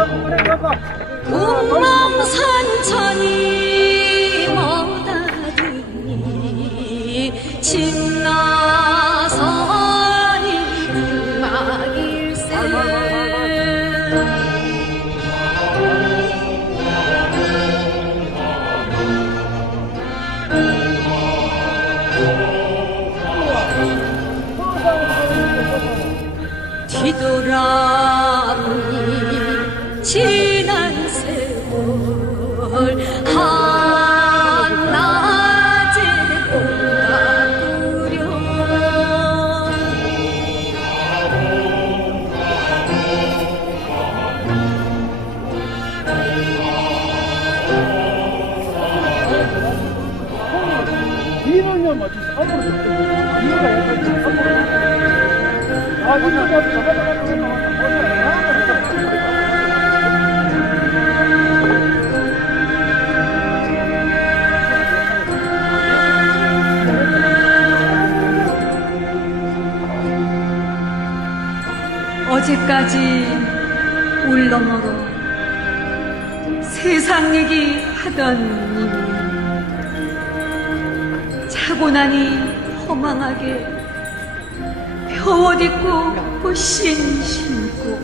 운명산천이 못하더니 집 나서니 음악일세 뒤돌아보니 지난 세월 한낮에 뽕가꾸려 뒤는요 맞지? 앞으로 뒤가 약간 앞으로 아 뒤가 어제까지 울너머로 세상 얘기 하던 님이 자고 나니 허망하게 벼옷 입고 꽃신 신고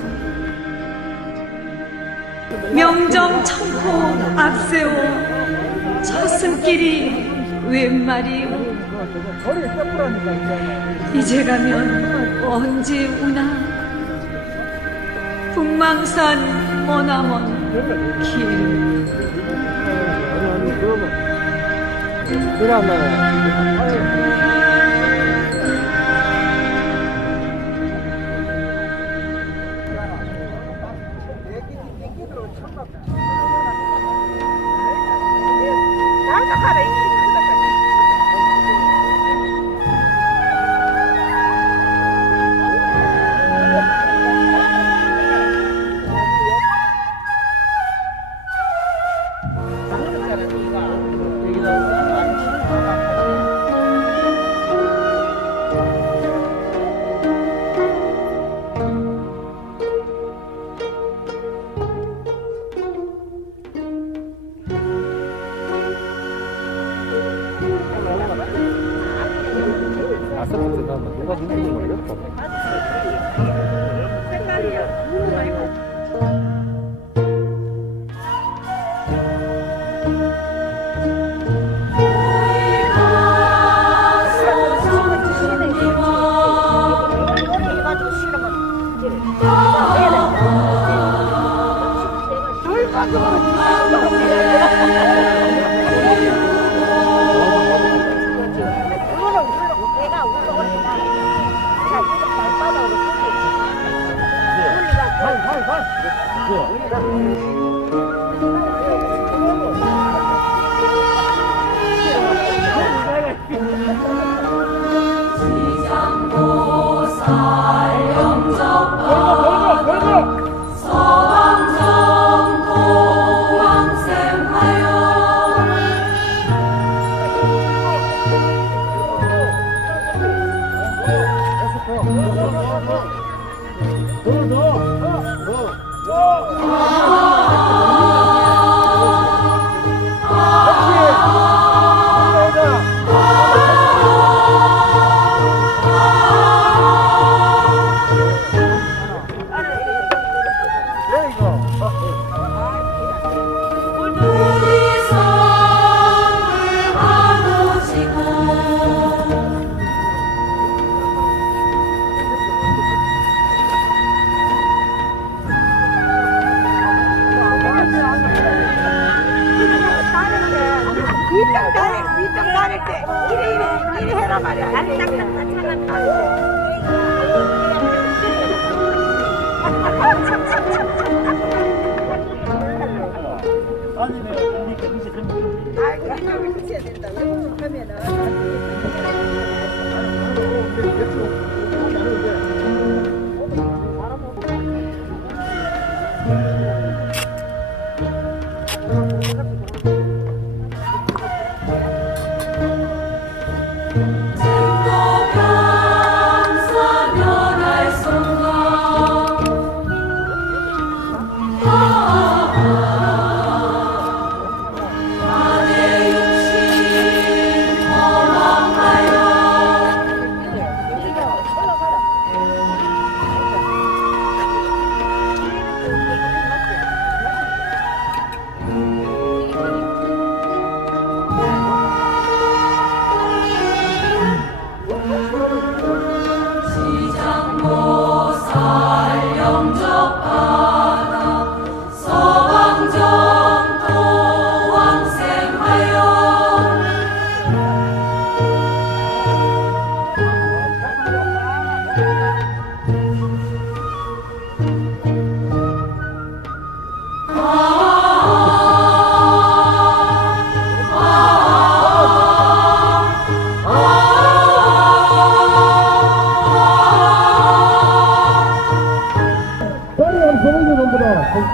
명정 청포 앞세워 첫승길이 웬 말이오 이제 가면 언제 오나 북망산 머나먼 길 밑장 다닐 때 이래 해라 말이야. 아니 딱딱딱 아니네 우리 경시 좀 아이고 이쪽을 붙여야 된다. 이쪽 하면은 아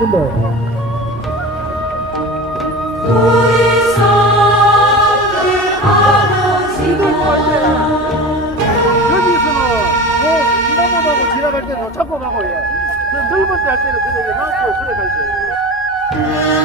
근데 여기서는 횡단보도하고 지나갈 때는 잡고 가고 예. 그 넓은 데 할 때는 그냥 나무 수레 갈 거예요.